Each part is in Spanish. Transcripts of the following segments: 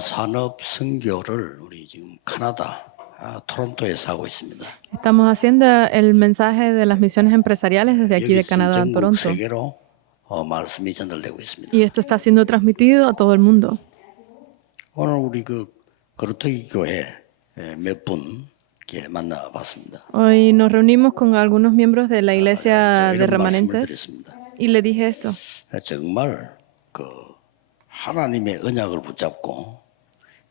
산업 선교를 우리 지금 캐나다 토론토에서 하고 있습니다. Estamos haciendo el mensaje de las misiones empresariales desde aquí de 여기서 Canadá, 전국 Toronto. 세계로 말씀이 전달되고 있습니다. Y esto está siendo transmitido a todo el mundo. 오늘 우리 거루터기 교회 몇 분 만나봤습니다. Hoy nos reunimos con algunos miembros de la iglesia de 이런 말씀을 remanentes 드렸습니다. y le dije esto. 정말 하나님의 언약을 붙잡고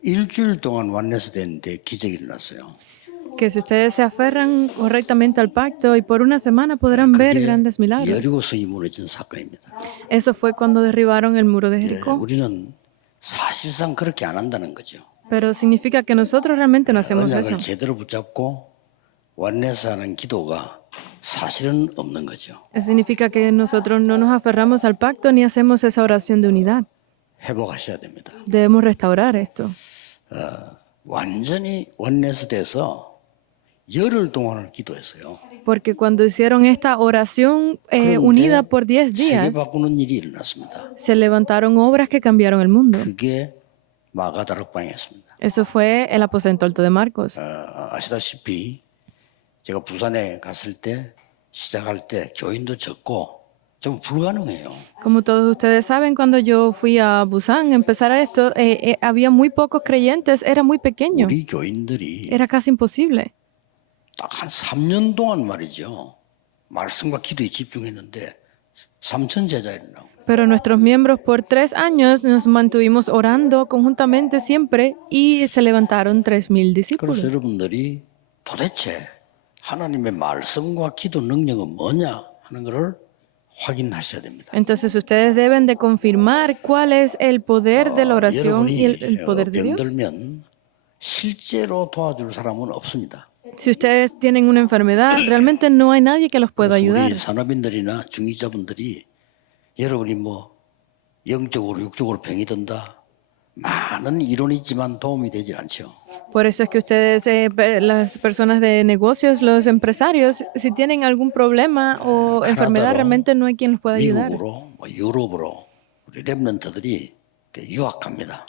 일주일 동안 완내서 됐는데 기적이 일어났어요. Que si ustedes se aferran correctamente al pacto y por una semana podrán ver grandes milagros. 여리고성이 무너진 사건입니다. Eso fue cuando derribaron el muro de Jericó. 우리는 사실상 그렇게 안 한다는 거죠. Pero significa que nosotros realmente no hacemos eso. 언약을 제대로 붙잡고 완내서 하는 기도가 사실은 없는 거죠. Eso significa que nosotros no nos aferramos al pacto ni hacemos esa oración de unidad. 회복하셔야 됩니다. Debemos restaurar esto. 완전히 원내서 돼서 열흘 동안을 기도했어요. Porque cuando hicieron esta oración unida por 10 세계 días, 바꾸는 일이 일어났습니다. se levantaron obras que cambiaron el mundo. 그게 마가다락방이었습니다. Eso fue el aposento alto de Marcos. 아시다시피 제가 부산에 갔을 때 시작할 때 교인도 적고 좀 불가능해요. Como todos ustedes saben, cuando yo fui a Busan a empezar a esto, había muy pocos creyentes, era muy pequeño, 우리 교인들이 era casi imposible. 딱 한 3년 동안 말이죠. 말씀과 기도에 집중했는데 3천 제자 일어나고. Pero nuestros miembros por 3 años nos mantuvimos orando conjuntamente siempre y se levantaron 3,000 discípulos. 그래서 여러분들이 도대체 하나님의 말씀과 기도 능력은 뭐냐 하는 것을 확인하셔야 됩니다. Entonces ustedes deben de confirmar cuál es el poder de la oración y el poder de Dios. 병들면 실제로 도와줄 사람은 없습니다. Si ustedes tienen una enfermedad, realmente no hay nadie que los pueda 그래서 ayudar. 우리 산업인들이나 중위자분들이 여러분이 영적으로 육적으로 병이 든다. 많은 이론이 있지만 도움이 되질 않죠. Por eso es que ustedes, las personas de negocios, los empresarios, si tienen algún problema o enfermedad, realmente no hay quien los pueda ayudar. 미국으로, 유럽으로 우리 랩런트들이 유학합니다.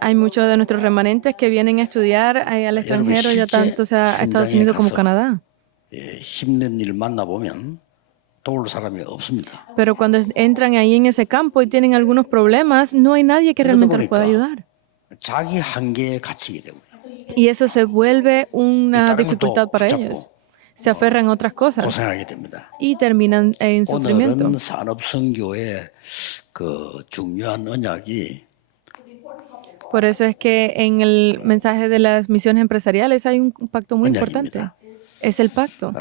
Hay muchos de nuestros remanentes que vienen a estudiar al extranjero, ya tanto sea a Estados Unidos como Canadá. 힘든 일 만나보면 도울 사람이 없습니다. Pero cuando entran ahí en ese campo y tienen algunos problemas, no hay nadie que realmente los pueda ayudar. 자기 한계에 갇히게 되고요. Y eso se vuelve una 다른 것도 dificultad para 붙잡고 ellos. Se aferran a otras cosas 고생하게 됩니다. y terminan en sufrimiento. 오늘은 산업선교의 중요한 언약이 Por eso es que en el mensaje de las misiones empresariales hay un pacto muy importante. Es el pacto.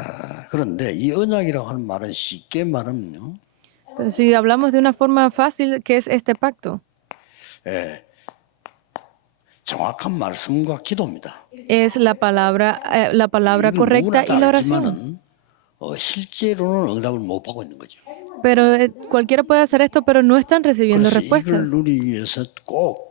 그런데 이 언약이라고 하는 말은 쉽게 말하면요. Pero si hablamos de una forma fácil, ¿qué es este pacto? 정확한 말씀과 기도입니다. Es la palabra correcta y la oración. 실제로는 응답을 못 받고 있는 거죠. Pero cualquiera puede hacer esto, pero no están recibiendo 그래서 respuestas. 이걸 누리기 위해서 꼭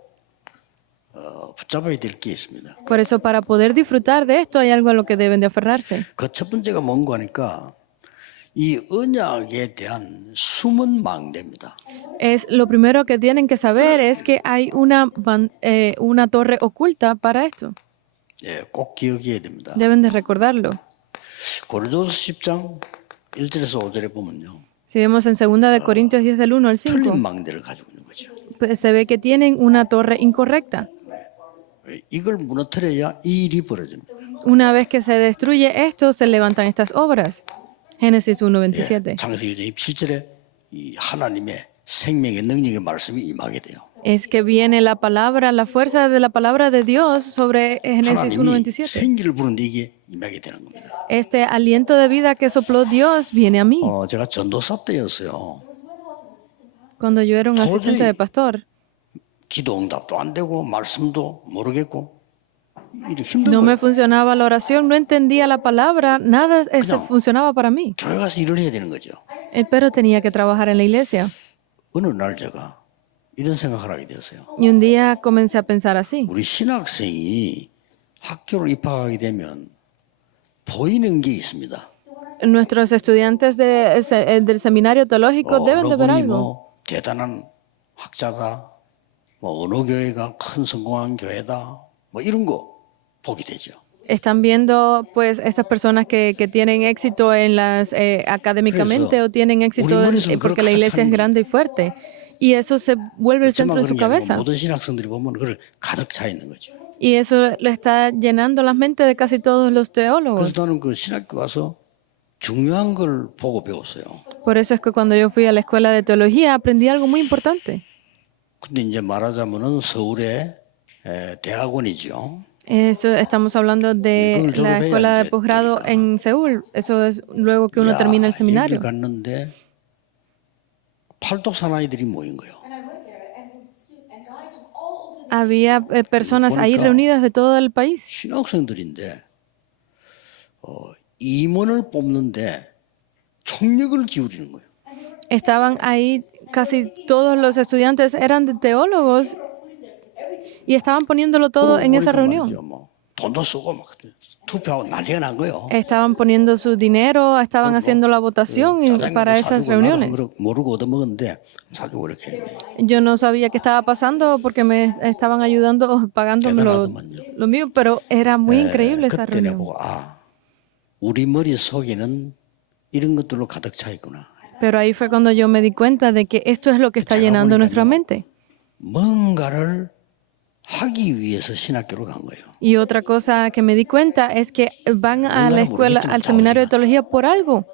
붙잡아야 될 게 있습니다. Por eso, para poder disfrutar de esto, hay algo a lo que deben de aferrarse. 그 첫 번째가 뭔가 하니까 이 언약에 대한 숨은 망대입니다. Es lo primero que tienen que saber es que hay una torre oculta para esto. 꼭 기억해야 됩니다. Deben de recordarlo. 고린도서 10장 1절에서 5절에 보면요. Si vemos en 2 de Corintios 10 del 1 al 5, 틀린 망대를 가지고 있는 거죠. pues se ve que tienen una torre incorrecta. 이걸 무너뜨려야 이 일이 벌어집니다. Una vez que se destruye esto, se levantan estas obras. Génesis 1:27. 창세기 1장 27절에 이 하나님의 생명의 능력의 말씀이 임하게 돼요. Es que viene la palabra, la fuerza de la palabra de Dios sobre Génesis 하나님이 1:27. 생기를 부는데 이게 임하게 되는 겁니다. Este aliento de vida que sopló Dios viene a mí. 제가 전도사 때였어요. Cuando yo era un asistente de pastor, 기도 응답도 안 되고 말씀도 모르겠고 일이 힘든 no me 거예요. funcionaba la oración, no entendía la palabra, nada eso funcionaba para mí. 교회 가서 일을 해야 되는 거죠. Pero tenía que trabajar en la iglesia. 어느 날 제가 이런 생각을 하게 되었어요. Y un día comencé a pensar así. 우리 신학생이 학교를 입학하게 되면 보이는 게 있습니다. Nuestros estudiantes del seminario teológico deben de ver 너분이 algo. 대단한 학자다, 뭐 어느 교회가 큰 성공한 교회다, 뭐 이런 거 보게 되죠. Están viendo, pues, estas personas que tienen éxito en las académicamente o tienen éxito porque la iglesia es grande y fuerte. Y eso se vuelve el centro 어쩌면 de su 그런 게 아니고 cabeza. 모든 신학생들이 보면 그걸 가득 차 있는 거죠. Y eso le está llenando las mentes de casi todos los teólogos. 그래서 나는 그 신학교 와서 중요한 걸 보고 배웠어요. Por eso es que cuando yo fui a la escuela de teología aprendí algo muy importante. 근데 이제 말하자면은 서울의 대학원이죠. Eso estamos hablando de 그걸 la escuela de 졸업해야 posgrado 되니까. en Seúl. Eso es luego que uno 야, termina el 여기를 seminario. 갔는데 팔도 사나이들이 모인 거예요. Había personas ahí 보니까 reunidas de todo el país. 신학생들인데 임원을 뽑는데 총력을 기울이는 거예요. Estaban ahí, casi todos los estudiantes eran de teólogos y estaban poniéndolo todo en esa 그러니까 reunión. 말이죠, 뭐 돈도 쓰고 막 투표하고 난리가 난 거예요. Estaban poniendo su dinero, estaban haciendo la votación para esas reuniones. 모르고 얻어먹었는데 사주고 이렇게 Yo no sabía qué estaba pasando porque me estaban ayudando, pagándome lo mío, pero era muy increíble esa 그때 내가 reunión. 보고 우리 머리 속에는 이런 것들로 가득 차 있구나. Pero ahí fue cuando yo me di cuenta de que esto es lo que está llenando nuestra mente. 뭔가를 하기 위해서 신학교로 간 거예요. Y otra cosa que me di cuenta es que van a la escuela, al seminario de teología por algo.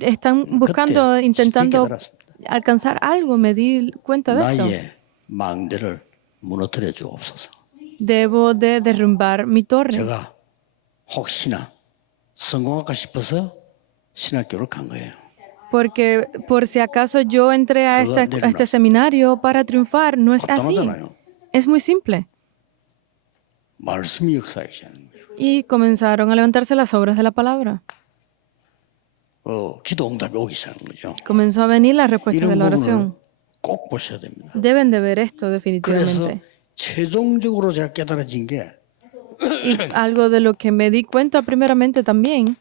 Están buscando, 그때 intentando 쉽게 깨달았습니다. alcanzar algo. Me di cuenta de esto. 나의 망대를 무너뜨려 주옵소서. Debo de derrumbar mi torre. 제가 혹시나 성공할까 싶어서 신학교를 간 거예요. Porque por si acaso yo entré a este seminario para triunfar, no es así. 간단하잖아요. Es muy simple. 말씀이 역사하기 시작하는 거예요. Y comenzaron a levantarse las obras de la palabra. 기도 응답이 오기 시작하는 거죠. Comenzó a venir la respuesta de 이런 la 부분을 oración. 꼭 보셔야 됩니다. Deben de ver esto 그래서 definitivamente. 최종적으로 제가 깨달아진 게 Y algo de lo que me di cuenta primeramente también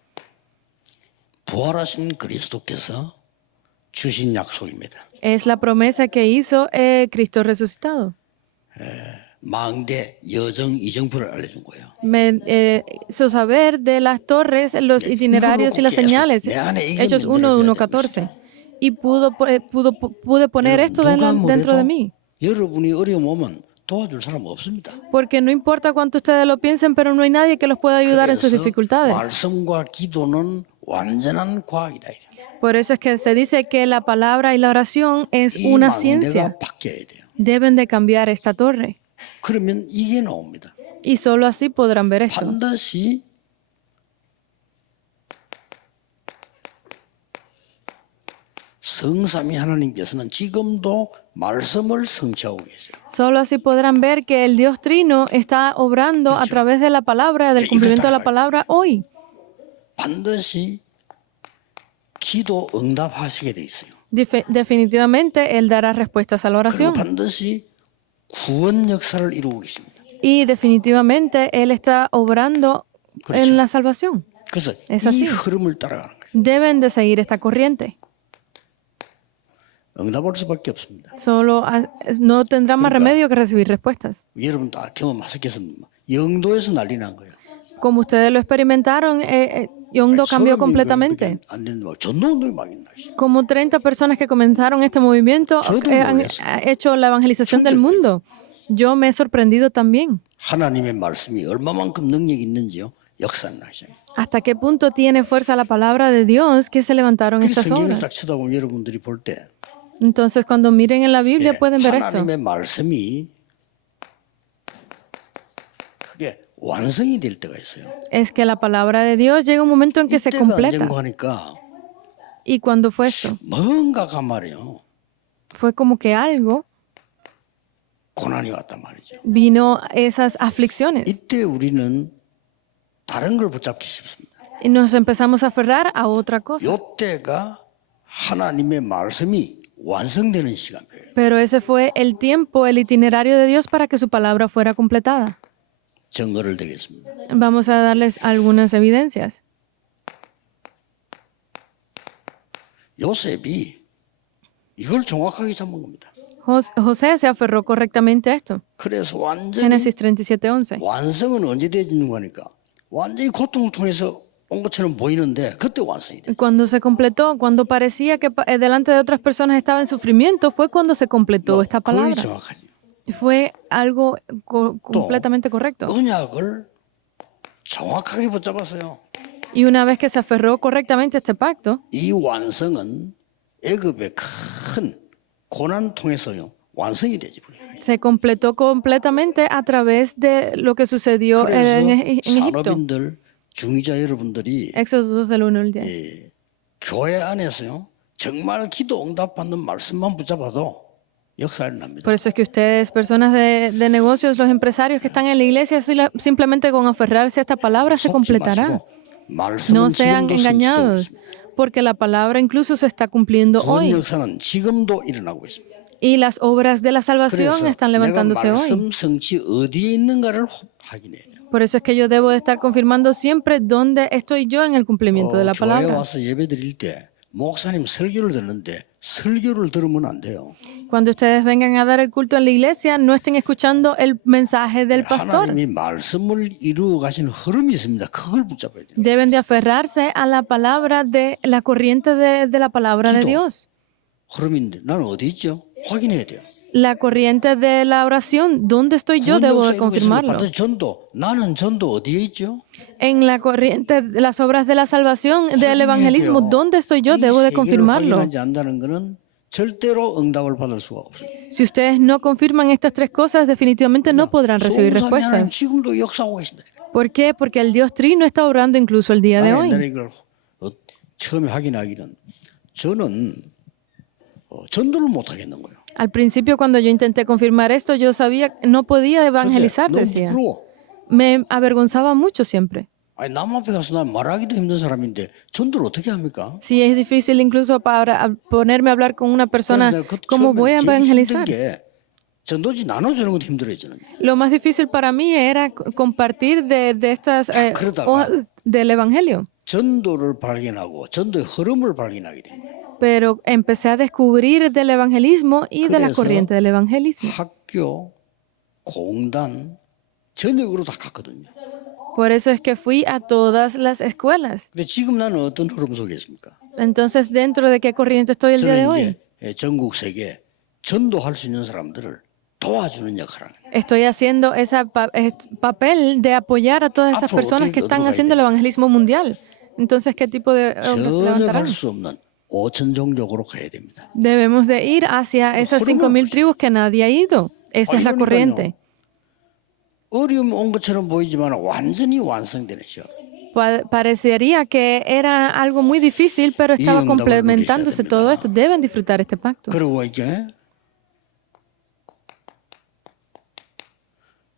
부활하신 그리스도께서 주신 약속입니다. es la promesa que hizo Cristo resucitado. 망대, 여정, 이정표를 알려준 거예요. Me hizo saber de las torres, los itinerarios y las señales. Hechos 1:14. Y pude poner esto dentro de mí. 여러분이 어려움 오면 도와줄 사람 없습니다. Porque no importa cuánto ustedes lo piensen, pero no hay nadie que los pueda ayudar en sus 그래서 dificultades. 말씀과 기도는 완전한 과학이다. Por eso es que se dice que la palabra y la oración es 이 una 망대가 ciencia. 바뀌어야 돼요. Deben de cambiar esta torre. 그러면 이게 나옵니다. Y solo así podrán ver esto. 반드시 성삼위 하나님께서는 지금도 말씀을 성취하고 계세요. Solo así podrán ver que el Dios Trino está obrando a través de la palabra, del cumplimiento de la palabra hoy. 반드시 기도 응답하시게 돼 있어요. Definitivamente Él dará respuestas a la 그리고 oración. 반드시 구원 역사를 이루고 계십니다. Y definitivamente Él está obrando en la salvación. 그래서 Es 이 así. 흐름을 따라가는 거예요. Deben de seguir esta corriente. 응답할 수밖에 없습니다. Solo no tendrán más remedio que recibir respuestas. 여러분 다 경험하셨겠습니다. 영도에서 난리 난 거예요. Como ustedes lo experimentaron, Yongdo cambió 30 completamente. 안 되는데 막 전도운동이 막 있나. Como 30 personas que comenzaron este movimiento han hecho la evangelización del mundo. Yo me he sorprendido también. 하나님의 말씀이 얼마만큼 능력이 있는지요. 역사는 하시죠. ¿Hasta qué punto tiene fuerza la palabra de Dios que se levantaron 그 estas 성경을 obras? 딱 쳐다보면 여러분들이 볼 때 Entonces, cuando miren en la Biblia pueden ver esto. 하나님의 말씀이 그게 완성이 될 때가 있어요. Es que la palabra de Dios llega un momento en que se 이때가 언젠가 completa. 하니까 ¿Y cuando fue esto? 뭔가가 말이에요. Fue como que algo 고난이 왔단 말이죠. vino esas aflicciones. 이때 우리는 다른 걸 붙잡기 쉽습니다. Y nos empezamos a aferrar a otra cosa. 이때가 하나님의 말씀이 완성되는 시간표예요. Pero ese fue el tiempo, el itinerario de Dios para que su palabra fuera completada. 증거를 드리겠습니다. Vamos a darles algunas evidencias. 요셉이 이걸 정확하게 잡은 겁니다. José se aferró correctamente a esto. 그래서 완전히 Génesis 37:11. 완성은 언제 되어지는 거니까 완전히 고통을 통해서 온 것처럼 보이는데 그때 완성이 돼. Cuando se completó, cuando parecía que delante de otras personas estaba en sufrimiento, fue cuando se completó esta 거의 palabra. 정확하죠. Fue algo completamente correcto. 언약을 정확하게 붙잡았어요. Y una vez que se aferró correctamente a este pacto, 이 완성은 애굽의 큰 고난 통해서요 완성이 되지. se completó completamente a través de lo que sucedió en 그래서 Egipto. 산업인들 중위자 여러분들이 Éxodo 2 del 1 al 10. 교회 안에서요 정말 기도 응답받는 말씀만 붙잡아도 역사가 일어납니다. Por eso es que ustedes, personas de negocios, los empresarios que están en la iglesia, simplemente con aferrarse a esta palabra se 속지 completará. 마시고 말씀은 No sean 지금도 성취되고 engañados, 있습니다. porque la palabra incluso se está cumpliendo 구원 hoy. 역사는 지금도 일어나고 있습니다. Y las obras de la salvación 그래서 están 내가 levantándose hoy. 말씀 성취 어디에 있는가를 확인해야 돼요. Por eso es que yo debo de estar confirmando siempre dónde estoy yo en el cumplimiento de la 교회에 palabra. 와서 예배 드릴 때 목사님 설교를 듣는데 설교를 들으면 안 돼요. Cuando ustedes vengan a dar el culto en la iglesia, no estén escuchando el mensaje del pastor. 하나님이 말씀을 이루어 가시는 흐름이 있습니다. 그걸 붙잡아야 돼요. Deben de aferrarse a la palabra de la corriente de la palabra de 기도. Dios. 흐름인데 나는 어디 있죠? 확인해야 돼요. La corriente de la oración, ¿dónde estoy yo? 구원 Debo 역사 de 이루어지는 confirmarlo. 반드시 전도. 나는 전도 어디에 있죠? En la corriente de las obras de la salvación, del evangelismo, 돼요. ¿dónde estoy yo? 이 Debo de 세계를 confirmarlo. 확인하지 않는다는 것은 절대로 응답을 받을 수가 없어요. Si ustedes no confirman estas tres cosas, definitivamente no podrán recibir 소금 하나님 respuestas. 지금도 역사하고 계신다. ¿Por qué? Porque el Dios Trino está obrando incluso el día de 나는 hoy. 옛날에 이걸 처음에 확인하기는 저는 전도를 못 하겠는 거예요. Al principio, cuando yo intenté confirmar esto, yo sabía que no podía evangelizar, 너무 decía. 부러워. Me avergonzaba mucho siempre. 아니 남 앞에 가서 난 말하기도 힘든 사람인데 전도를 어떻게 합니까? Sí, es difícil incluso para ponerme a hablar con una persona, 그래서 내가 ¿cómo voy a 제일 힘든 evangelizar? 게 전도지 나눠주는 것도 힘들어지는 거예요. Lo más difícil para mí era compartir de estas 그러다가 hojas del evangelio. 전도를 발견하고 전도의 흐름을 발견하게 됩니다. Pero empecé a descubrir del evangelismo y de la 그래서 corriente del evangelismo. 학교, 공단, 전역으로 다 갔거든요. Por eso es que fui a todas las escuelas. 근데 지금 나는 어떤 흐름 속에 있습니까? Entonces, ¿dentro de qué corriente estoy el día de 저는 hoy? 이제 전국 세계 전도할 수 있는 사람들을 도와주는 역할을 합니다. Estoy haciendo ese papel de apoyar a todas esas 앞으로 personas 어떻게 que están 어디로 haciendo el 가야 evangelismo mundial. Entonces, ¿qué tipo de hombres se 전혀 levantarán? 갈 수 없는 5천 종족으로 가야 됩니다. Debemos de ir hacia esas 5,000 tribus que nadie ha ido. Esa es la corriente. 어려움 온 것처럼 보이지만 완전히 완성되는 시간. Parecería que era algo muy difícil, pero estaba 응답을 complementándose 누리셔야 todo 됩니다. esto. Deben disfrutar este pacto. 그리고 이제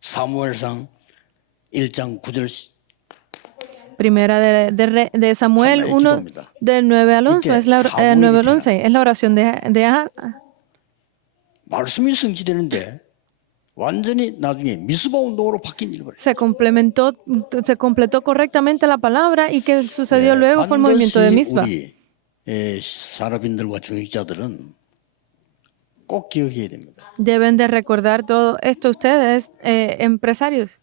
사무엘상 1장 9절 Primera de Samuel 하나의 1, 기도입니다. del 9 al 11. Es la, 사무엘이 9 al 11. Es la oración de Ana. 말씀이 성취되는데 완전히 나중에 미스바 운동으로 바뀐 일을 Se completó correctamente la palabra y que sucedió luego fue el movimiento de 반드시 Mizpah. 우리 산업인들과 중직자들은 꼭 기억해야 됩니다. Deben de recordar todo esto ustedes, empresarios.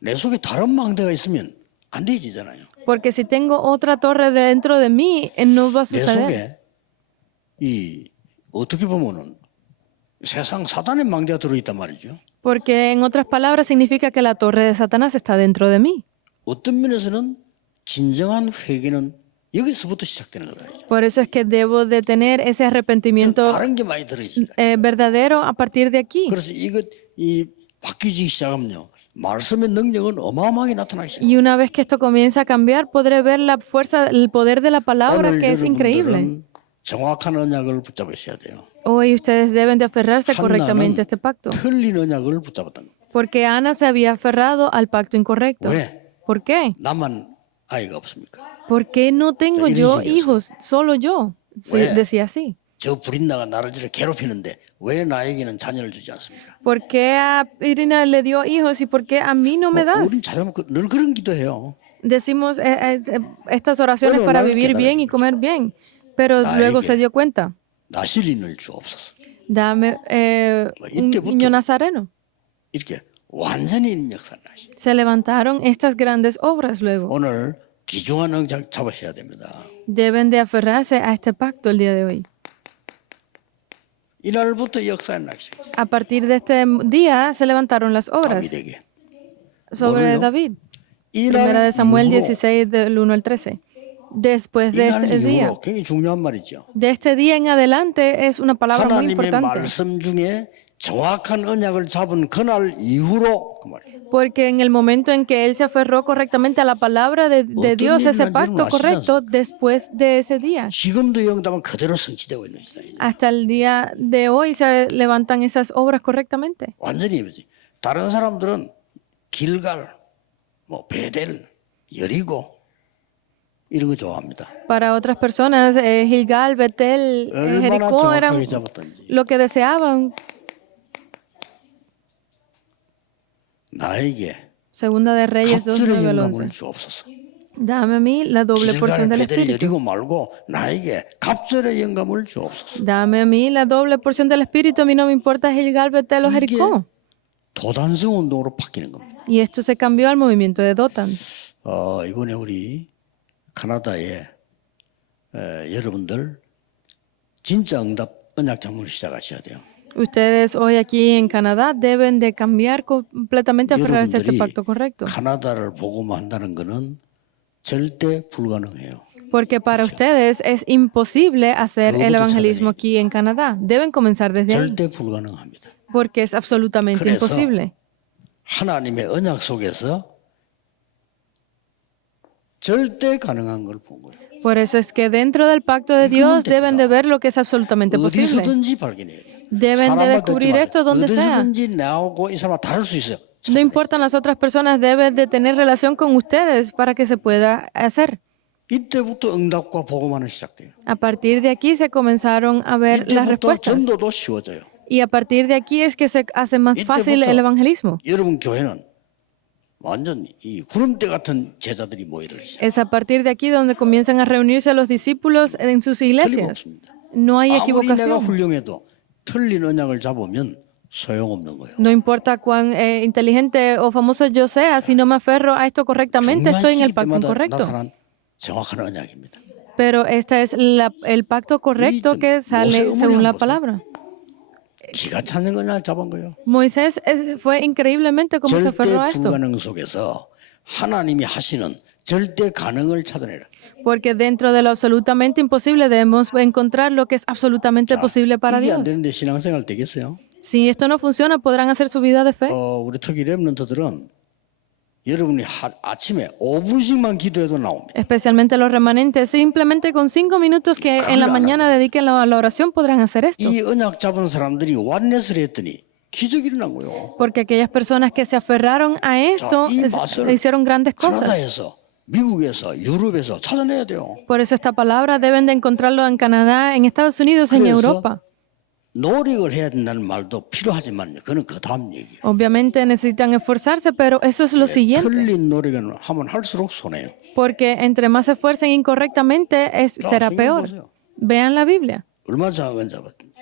내 속에 다른 망대가 있으면 안 되지잖아요. Porque si tengo otra torre dentro de mí, no va a 내 suceder. 속에 이 어떻게 보면은 세상 사단의 망대가 들어있단 말이죠. Porque en otras palabras significa que la torre de Satanás está dentro de mí. 어떤 면에서는 진정한 회개는 여기서부터 시작되는 거다. Por eso es que debo de tener ese arrepentimiento 다른 게 많이 들어있습니다. verdadero a partir de aquí. 그래서 이 바뀌기 시작하면요. 말씀의 능력은 어마어마하게 나타나기 시작합니다. Y una vez que esto comienza a cambiar, podré ver la fuerza, el poder de la palabra 오늘 que es increíble. 여러분들은 정확한 언약을 붙잡으셔야 돼요. Hoy ustedes deben de aferrarse correctamente a este pacto. 틀린 언약을 붙잡았다는 거예요. Porque Ana se había aferrado al pacto incorrecto. 왜? ¿Por qué? 나만 아이가 없습니까? ¿Por qué no tengo 이런 yo 식이었어요. hijos? Solo yo. Sí, 왜? decía así. 저 불인나가 나를 저렇게 괴롭히는데 왜 나에게는 자녀를 주지 않습니까? ¿Por qué a Irina le dio hijos y por qué a mí no me das? 우린 자녀 늘 그런 기도해요. Decimos estas oraciones Bueno, para nada vivir que bien y comer bien, pero luego se dio cuenta. 나실인을 주옵소서. Dame un niño nazareno. 이렇게 완전히 있는 역사를 하시죠. Se levantaron estas grandes obras luego. 오늘 귀중한 언약 잡으셔야 됩니다. Deben de aferrarse a este pacto el día de hoy. 이날부터 역사에 나시고 A partir de este día se levantaron las obras 다윗에게 sobre 뭐를요? David. 이날 Primera de Samuel 이후로 16, del 1 al 13. Después de 이날 este día, 이후로 굉장히 중요한 말이죠. de este día en adelante es una palabra muy 하나님의 importante. 말씀 중에 정확한 언약을 잡은 그날 이후로 그 말이에요. Porque en el momento en que él se aferró correctamente a la palabra de Dios, ese 일어난지는 pacto 아시지 correcto, después de ese día, 지금도 영담은 그대로 성취되고 있는 시대예요. hasta el día de hoy se levantan esas obras correctamente. 완전히 뭐지? 다른 사람들은 길갈, 뭐 베델, 여리고 이런 거 좋아합니다. Para otras personas, Gilgal, Betel, 얼마나 Jericó eran 정확하게 잡았던지. lo que deseaban. 나에게 Segunda de Reyes 2, 갑절의 9 al 영감을 11. 주옵소서. Dame a mí la doble porción 길갈, del 베델, Espíritu. 여리고 말고 나에게 갑절의 영감을 주옵소서. Dame a mí la doble porción del Espíritu. A mí no me importa Gilgal, Betel o 이게 Jericó. 도단성 운동으로 바뀌는 겁니다. Y esto se cambió al movimiento de Dotan. 이번에 우리 카나다에 여러분들 진짜 응답 언약 장문을 시작하셔야 돼요. Ustedes hoy aquí en Canadá deben de cambiar completamente a aferrarse a este 여러분들이 pacto correcto. 카나다를 보고만 한다는 것은 절대 불가능해요. Porque para ustedes es imposible hacer el 그거부터 evangelismo 찾아내야 aquí en Canadá. Deben comenzar desde ahí. 절대 불가능합니다. Porque es absolutamente 그래서 imposible. 하나님의 언약 속에서 절대 가능한 걸 본 거예요. Por eso es que dentro del pacto de Dios deben de ver lo que es absolutamente posible. 어디서든지 발견해요. Deben de descubrir esto donde sea. 어디서든지 나하고 이 사람과 다를 수 있어요. No importan las otras personas, deben de tener relación con ustedes para que se pueda hacer. 이때부터 응답과 복음화는 시작돼요. A partir de aquí se comenzaron a ver las 이때부터 respuestas. 전도도 쉬워져요. Y a partir de aquí es que se hace más fácil el evangelismo. 여러분 교회는 완전 이 구름대 같은 제자들이 모이를 시작. Es a partir de aquí donde comienzan a reunirse los discípulos en sus iglesias. 틀림없습니다. No hay 아무리 내가 equivocación. 훌륭해도 틀린 언약을 잡으면 소용없는 거예요. No importa cuán inteligente o famoso yo sea, si no me aferro a esto correctamente, 중요한 estoy en el 시기 pacto 때마다 incorrecto. 나타난 정확한 언약입니다. Pero este es el pacto correcto que sale según la palabra. 기가 차는 언약을 잡은 거예요. Moisés fue increíblemente como se 절대 aferró a esto. 불가능 속에서 하나님이 하시는 절대 가능을 찾아내라. Porque dentro de lo absolutamente imposible debemos encontrar lo que es absolutamente posible para 이게 안 Dios. 되는데 신앙생활 되겠어요? Si esto no funciona, podrán hacer su vida de fe. 우리 특히 렘넌트들은 여러분이 아침에 5분씩만 기도해도 나옵니다. Especialmente los remanentes, simplemente con 5 minutos que en la mañana dediquen a la oración podrán hacer esto. 이 언약 잡은 사람들이 완넷을 했더니 기적이 일어난 거예요. Porque aquellas personas que se aferraron a esto 이 맛을 hicieron grandes cosas. 카나다에서, 미국에서, 유럽에서 찾아내야 돼요. Por eso esta palabra deben de encontrarlo en Canadá, en Estados Unidos, en 그래서 Europa. 노력을 해야 된다는 말도 필요하지만 그건 그 다음 얘기예요. Obviamente necesitan esforzarse, pero eso es lo siguiente. 틀린 노력을 하면 할수록 손해요. Porque entre más se esfuercen incorrectamente, será peor. Vean la Biblia. 얼마 장을 잡았든지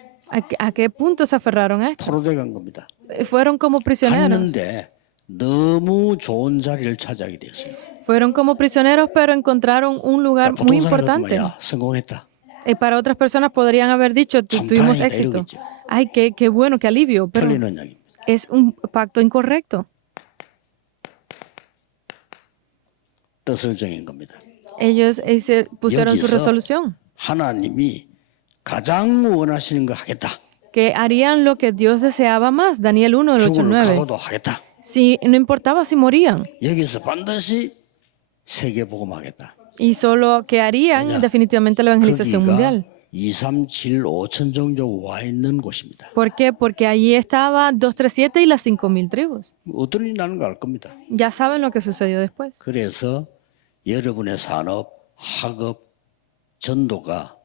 ¿A qué punto se aferraron a esto? 포로돼 간 겁니다. Fueron como prisioneros. 갔는데 너무 좋은 자리를 차지하게 됐어요. Fueron como prisioneros, pero encontraron un lugar muy 보통 사람들은 importante. 뭐야? 성공했다. Y para otras personas podrían haber dicho, tuvimos 다행이다, éxito. 이러겠죠. Ay, qué bueno, qué alivio. Pero 틀린 언약입니다. es un pacto incorrecto. 뜻을 정한 겁니다. Ellos pusieron su 여기서 resolución, 하나님이 가장 원하시는 거 하겠다. que harían lo que Dios deseaba más. Daniel 1, del 8 al 죽을 9. 각오도 하겠다. Si, no importaba si morían. 여기서 반드시 세계 복음하겠다. Y solo que harían definitivamente la evangelización 거기가 mundial. 2,375 정도 와 있는 곳입니다. ¿Por qué? Porque allí estaba 237 y las 5,000 tribus. 어떤 일이 나는 거 알 겁니다. Ya saben lo que sucedió después. 그래서 여러분의 산업, 학업, 전도가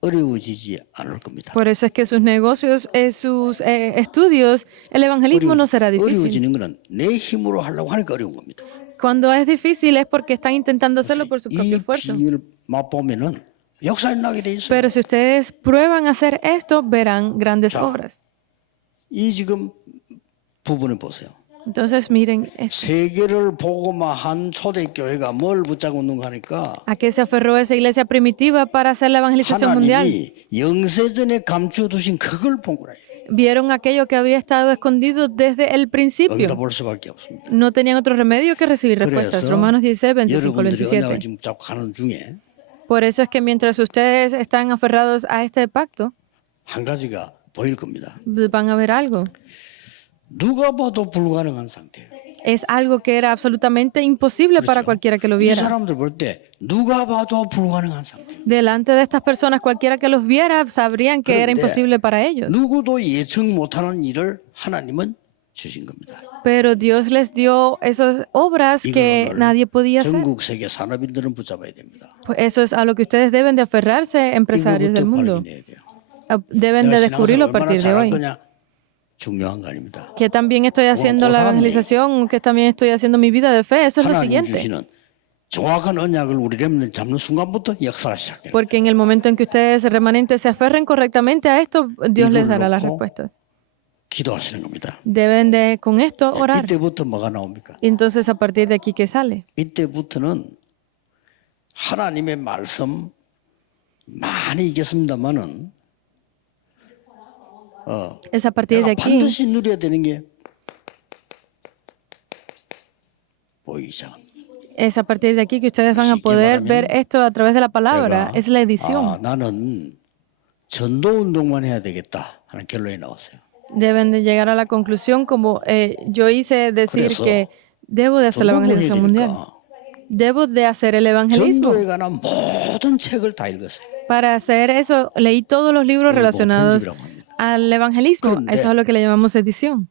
어려워지지 않을 겁니다. Por eso es que sus negocios, sus estudios, el evangelismo no será difícil. 어려워지는 것은 내 힘으로 하려고 하니까 어려운 겁니다. Cuando es difícil es porque están intentando hacerlo por su propio 이 esfuerzo. 비유를 맛보면은 역사 일어나게 돼 있어요. Pero si ustedes prueban a hacer esto, verán grandes obras. 이 지금 부분을 보세요. Entonces, miren, 세계를 보고만 한 초대교회가 뭘 붙잡고 있는 거 하니까 ¿a qué se aferró esa iglesia primitiva para hacer la evangelización mundial? 하나님이 영세전에 감추어두신 그걸 본 거예요. Vieron aquello que había estado escondido desde el principio. 응답할 수밖에 없습니다. No tenían otro remedio que recibir respuestas. 그래서 Romanos 16, 25, 여러분들이 27. 언약을 지금 잡고 가는 중에 Por eso es que mientras ustedes están aferrados a este pacto, 한 가지가 보일 겁니다. van a ver algo. 누가 봐도 불가능한 상태예요. Es algo que era absolutamente imposible para cualquiera que lo 이 viera. 사람들 볼 때 누가 봐도 불가능한 상태. Delante de estas personas, cualquiera que los viera sabrían que era 그런데 imposible para ellos. 누구도 예측 못하는 일을 하나님은 주신 겁니다. Pero Dios les dio esas obras que 이거를 nadie podía hacer. 전국 세계 산업인들은 붙잡아야 됩니다. Pues eso es a lo que ustedes deben de aferrarse, empresarios del 이거부터 mundo. 발견해야 돼요. Deben de 내가 descubrirlo a 신앙생활 얼마나 partir de 잘할 hoy. 거냐 중요한 거 아닙니다. Que también estoy haciendo la evangelización, que también estoy haciendo mi vida de fe. Eso es lo 하나님 siguiente. 주시는 정확한 언약을 우리 렘넌트 잡는 순간부터 역사가 시작돼요. Porque en el momento en que ustedes remanentes se aferren correctamente a esto, Dios les dará las respuestas. 기도하시는 겁니다. Deben de con esto orar. 이때부터 뭐가 나옵니까? Y entonces a partir de aquí, ¿qué sale? 이때부터는 하나님의 말씀 많이 이겼습니다만은 Es a partir de 내가 aquí 반드시 누려야 되는 게 보이기 시작합니다. Es a partir de aquí que ustedes van a poder ver esto a través de la palabra. Es la edición. 나는 전도 운동만 해야 되겠다 하는 결론이 나왔어요. Deben de llegar a la conclusión como yo hice decir 그래서 que debo de hacer la 전도를 해야 evangelización mundial. 되니까 Debo de hacer el evangelismo. 전도에 관한 모든 책을 다 읽었어요. Para hacer eso, leí todos los libros relacionados 편집이라고 합니다. al evangelismo. 그런데 Eso es lo que le llamamos edición.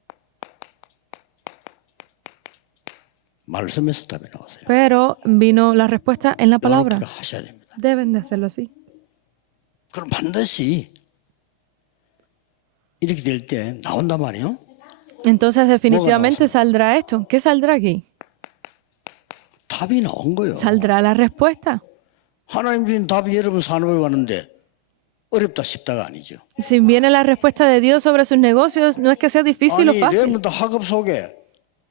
말씀에서 답이 나왔어요. Pero vino la respuesta en la palabra. 이렇게 하셔야 됩니다. Deben de hacerlo así. 그럼 반드시 이렇게 될 때 나온단 말이에요. Entonces definitivamente saldrá esto. ¿Qué saldrá aquí? 답이 나온 거예요. Saldrá la respuesta. 하나님 주신 답이 여러분 산업에 가는데 어렵다 쉽다가 아니죠. Si viene la respuesta de Dios sobre sus negocios, no es que sea difícil o 아니 fácil. 렘넌트 학업 속에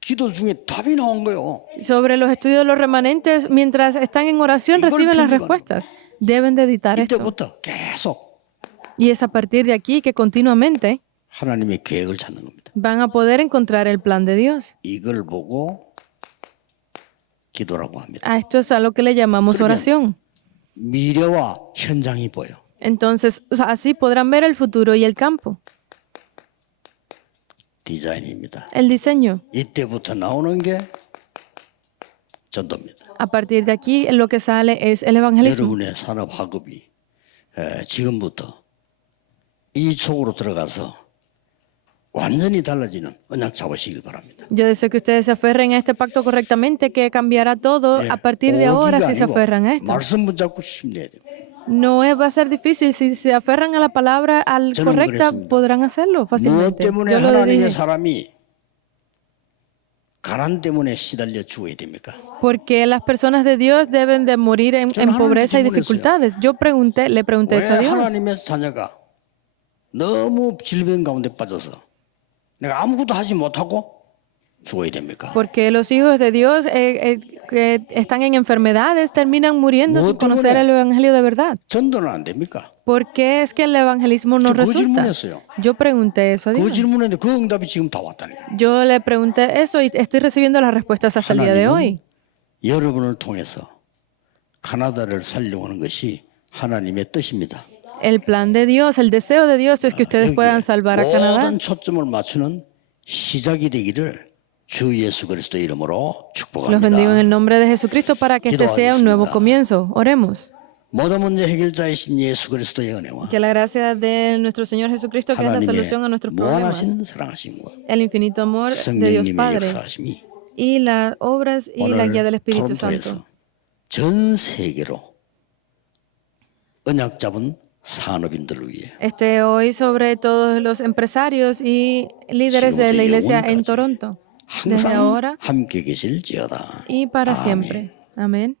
기도 중에 답이 나온 거예요. Sobre los estudios de los remanentes, mientras están en oración, 이걸 reciben las 편집하는 respuestas. Deben de editar esto. 이때부터 계속 Y es a partir de aquí que continuamente 하나님의 계획을 찾는 겁니다. van a poder encontrar el plan de Dios. 이걸 보고 기도라고 합니다. A esto es a lo que le llamamos oración. 미래와 현장이 보여. Entonces, o sea, así podrán ver el futuro y el campo, 디자인입니다. el diseño. 이때부터 나오는 게 전도입니다. A partir de aquí, lo que sale es el evangelismo. 여러분의 산업 학업이 지금부터 이 속으로 들어가서 완전히 달라지는 언약 잡으시길 바랍니다. Yo deseo que ustedes se aferren a este pacto correctamente, que cambiará todo a partir de ahora si se aferran a esto. 말씀 붙잡고 힘내야 돼요. No va a ser difícil. Si se aferran a la palabra correcta, podrán hacerlo 무엇 fácilmente. 때문에 Yo lo 하나님의 dije. 사람이 가난 때문에 시달려 죽어야 됩니까? Porque las personas de Dios deben de morir en pobreza y dificultades. Yo le pregunté eso a 왜 Dios. 하나님의 자녀가 너무 질병 가운데 빠져서 내가 아무것도 하지 못하고 죽어야 됩니까? Porque los hijos de Dios que están en enfermedades terminan muriendo sin conocer el evangelio de verdad. 전도는 안 됩니까? ¿Por qué es que el evangelismo no 그 resulta? 질문했어요. Yo pregunté eso a 그 Dios. 질문했는데 그 응답이 지금 다 왔다니까. Yo le pregunté eso y estoy recibiendo las respuestas hasta el día de hoy. 여러분을 통해서 가나다를 살려고 하는 것이 하나님의 뜻입니다. El plan de Dios, el deseo de Dios es que ustedes puedan salvar a Canadá. 모든 초점을 맞추는 시작이 되기를 주 예수 그리스도 이름으로 Los bendigo en 축복합니다. el nombre de Jesucristo para que este sea un nuevo comienzo. Oremos. 모든 문제 해결자이신 예수 그리스도의 은혜와 Que la gracia de nuestro Señor Jesucristo, que es la 하나님의 solución a nuestros problemas, 무한하신 사랑하심과 el infinito amor de Dios 성령님의 Padre 역사하심이 y las obras y la guía del 오늘 Espíritu 토론토에서 Santo. 전 세계로 언약 잡은 산업인들을 위해 Hoy sobre todos los empresarios y líderes de la iglesia en Toronto, desde 항상 ahora 함께 계실지어다. y para 아멘. siempre. Amén.